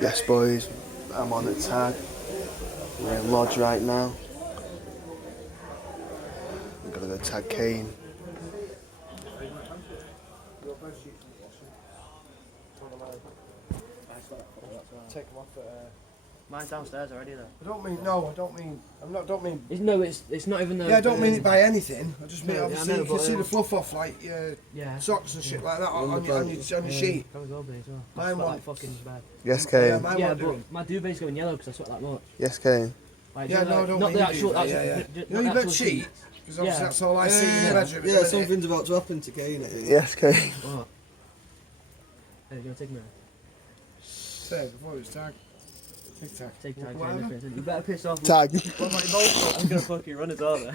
Yes, boys, I'm on the tag. We're in Lodge right now. I'm gonna go tag Kane. Take them off at. Mine's downstairs already though. I don't mean no. I don't mean. I'm not. Don't mean. It's not even the. Yeah, I don't mean it by anything. I just mean No, obviously I know, you can but, see the fluff off like yeah. socks and shit like that on your sheet. Can we go, please? Oh, Mine I sweat won't. like fucking bad. Yes, Yeah, Kane. mine Yeah, won't do but it. my duvet's going yellow because I sweat that much. Yes, Kane. Like, Yeah, do no, like, don't not mean the actual. you do that, yeah. Not No, the you actual bet sheet. Because obviously Yeah. that's all I see in the bedroom. Yeah, something's about to happen to Kane, I think. Yes, Kane. What? Hey, you gonna take me? Say before it's tag. Tic tac. Take time. Whatever. You better piss off. Tag. What about your balls? I'm gonna fucking run as well then.